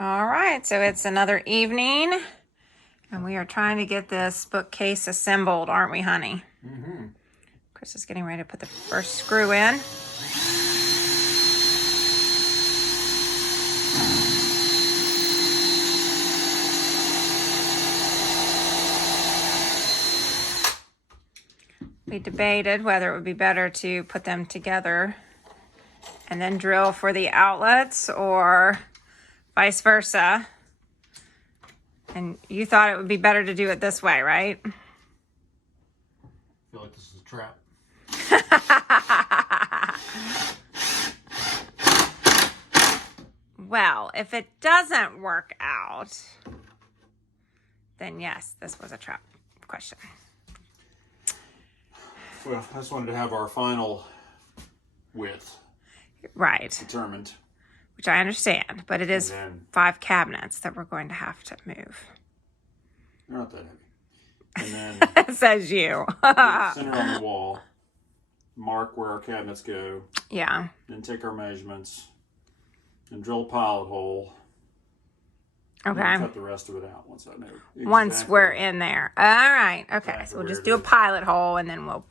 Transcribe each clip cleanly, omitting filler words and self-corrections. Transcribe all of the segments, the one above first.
All right, so it's another evening, and we are trying to get this bookcase assembled, aren't we, honey? Mm-hmm. Chris is getting ready to put the first screw in. We debated whether it would be better to put them together and then drill for the outlets or vice versa. And you thought it would be better to do it this way, right? I feel like this is a trap. Well, if it doesn't work out, then yes, this was a trap question. Well, I just wanted to have our final width Right, determined. which I understand, but it is then 5 cabinets that we're going to have to move. they're not that heavy. And then Says you. center on the wall, mark where our cabinets go, Yeah. then take our measurements, and drill a pilot hole. Okay. And cut the rest of it out once I know. Once we're in there. All right. Okay. Exactly So we'll where just it do a is. pilot hole and then we'll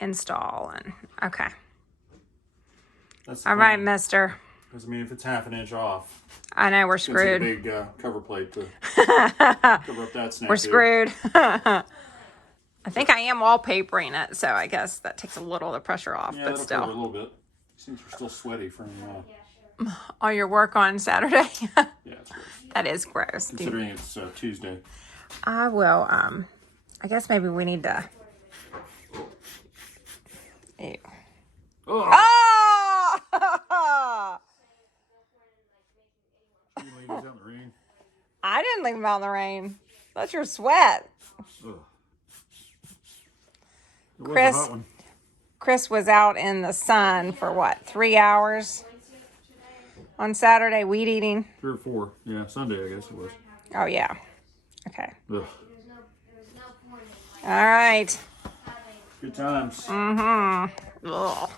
install. And okay. That's the All right, plan. mister. Because I mean, if it's half an inch off, I know we're it's gonna take a screwed. big cover plate to cover up that snag. We're screwed. I think I am wallpapering it, so I guess that takes a little of the pressure off, Yeah, but that'll still. cover a little bit. Seems we're still sweaty from. All your work on Saturday? Yeah, it's gross. That is gross. Considering it's Tuesday. I will, I guess maybe we need to. Ew. Oh! Oh! You ladies out in the rain. I didn't leave them out in the rain. That's your sweat. Ugh. It was Chris. a hot one. Chris was out in the sun for what, 3 hours on Saturday, weed eating? 3 or 4. Yeah, Sunday I guess it was. Oh, yeah. Okay. Ugh. All right. Good times. Mm-hmm. Ugh.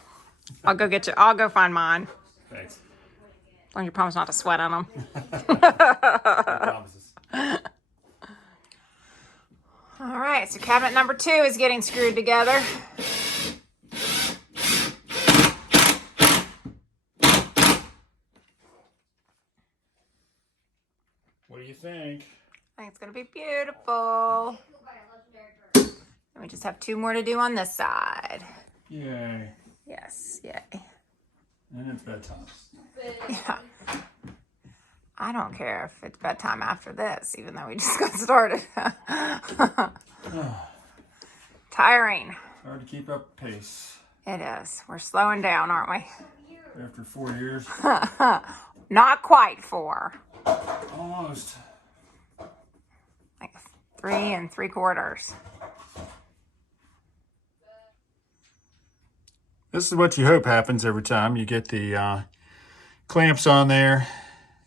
I'll go get you. I'll go find mine. Thanks. As long as you promise not to sweat on them. Promises. All right, so cabinet number 2 is getting screwed together. What do you think? I think it's going to be beautiful. And we just have 2 more to do on this side. Yay. Yes, yay. And it's bedtime. Yeah. I don't care if it's bedtime after this, even though we just got started. Tiring. Hard to keep up pace. It is. We're slowing down, aren't we? After 4 years. Not quite 4. Almost. Like 3 3/4. This is what you hope happens every time. You get the clamps on there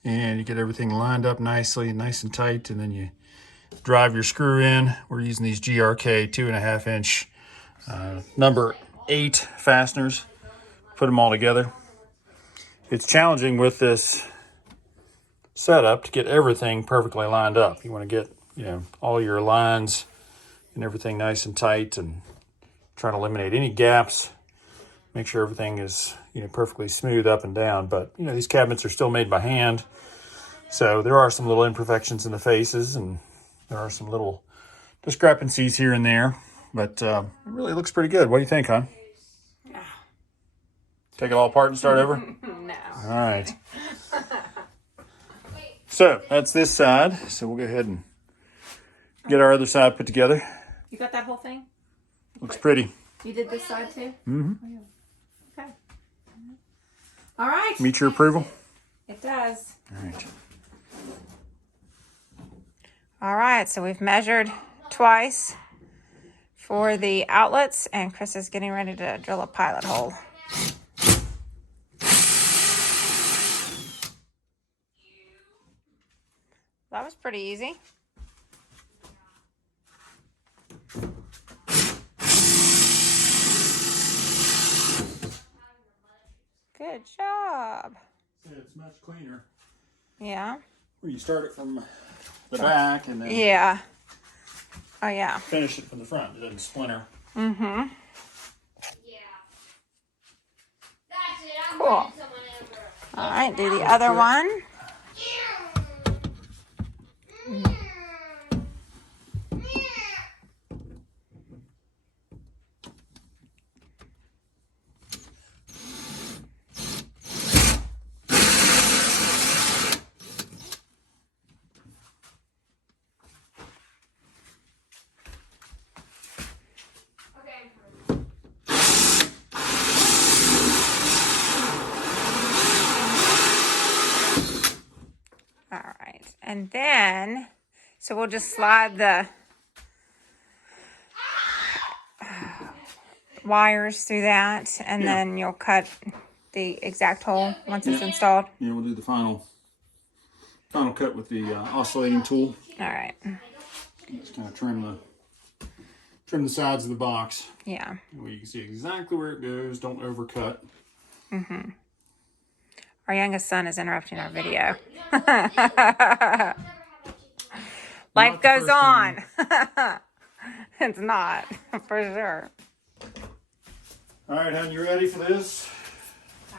and you get everything lined up nicely, nice and tight, and then you drive your screw in. We're using these GRK 2.5 inch number 8 fasteners. Put them all together. It's challenging with this setup to get everything perfectly lined up. You want to get, all your lines and everything nice and tight and try to eliminate any gaps. Make sure everything is, perfectly smooth up and down. But, these cabinets are still made by hand. So there are some little imperfections in the faces and there are some little discrepancies here and there. But it really looks pretty good. What do you think, hon? Yeah. Take it all apart and start over? No. All right. So that's this side. So we'll go ahead and get our other side put together. You got that whole thing? Looks pretty. You did this side too? Mm-hmm. Okay. All right. Meet your approval? It does. All right. All right, so we've measured twice for the outlets, and Chris is getting ready to drill a pilot hole. That was pretty easy. Good job. Yeah, it's much cleaner. Yeah. Where you start it from the back and then Yeah. Oh, yeah. finish it from the front. It doesn't splinter. Mm-hmm. Yeah. That's it. I'm Cool. running someone over. All right, do the other one. All right, and then, so we'll just slide the wires through that, and Yeah. then you'll cut the exact hole once it's installed. Yeah, we'll do the final cut with the oscillating tool. All right. Just kind of trim the sides of the box. Yeah. Well, you can see exactly where it goes. Don't overcut. Mm-hmm. Our youngest son is interrupting our video. Life Not the goes first on. time. It's not, for sure. All right, hon, you ready for this?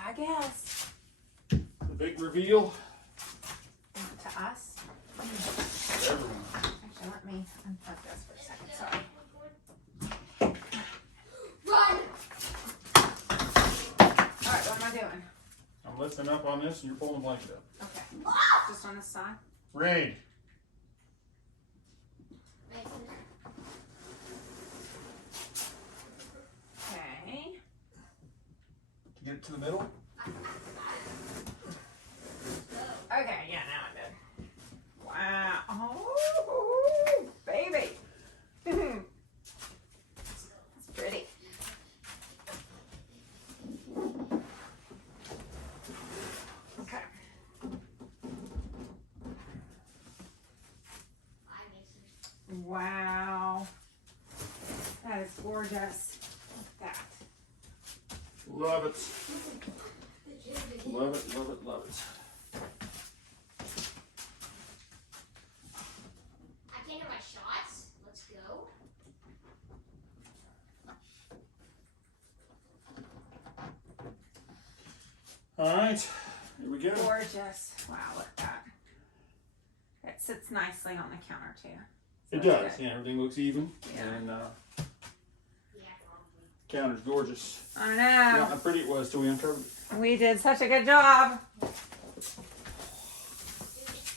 I guess. The big reveal. To us. Everyone. Actually, let me unplug this for a second. Sorry. Run! All right, what am I doing? I'm lifting up on this and you're pulling the blanket up. Okay. Just on this side? Raid. Okay. Get it to the middle. Okay, yeah, now I'm good. Wow. Oh, baby. That's pretty. Okay. Wow. That is gorgeous. Look at that. Love it. Love it, love it, love it. I can't hit my shots. Let's go. All right, here we go. Gorgeous. Wow, look at that. It sits nicely on the counter too. It That's does. good. Yeah, everything looks even. Yeah. And Yeah, probably. counter's gorgeous. I You know. know how pretty it was till we uncovered it. We did such a good job.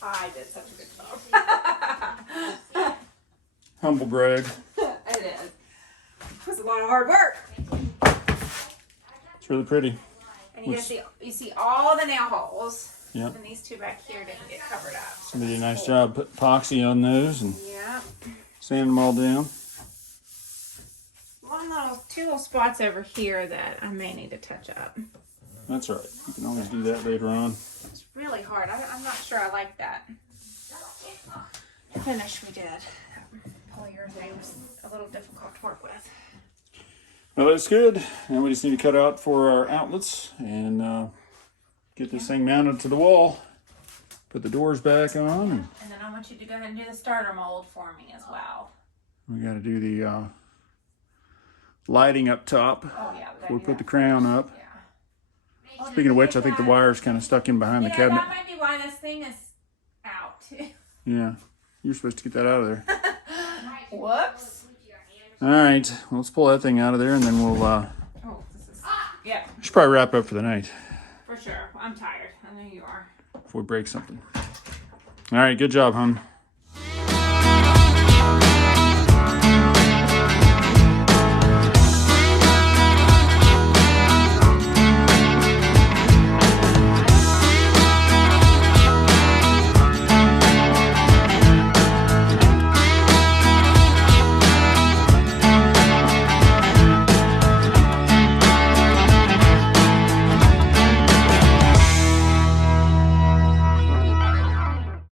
I did such a good job. Humble brag. It is. It was a lot of hard work. It's really pretty. And you see all the nail holes. Yep. And these two back here didn't get covered up. Somebody did a nice job putting epoxy on those and Yeah. sanding them all down. Two little spots over here that I may need to touch up. That's all right. You can always do that later on. It's really hard. I'm not sure I like that finish we did. That polyurethane was a little difficult to work with. Well, that's good. Now we just need to cut out for our outlets and get this thing mounted to the wall. Put the doors back on. And And then I want you to go ahead and do the starter mold for me as well. we got to do the lighting up top. Oh yeah, We'll put the crown up. Yeah. Speaking of which, I think the wire's kind of stuck in behind the cabinet. That might be why this thing is out too. Yeah, you're supposed to get that out of there. Whoops. All right, well, let's pull that thing out of there and then we'll Oh, this is. Yeah, should probably wrap up for the night for sure. I'm tired. I know you are. before we break something. All right, good job, hon.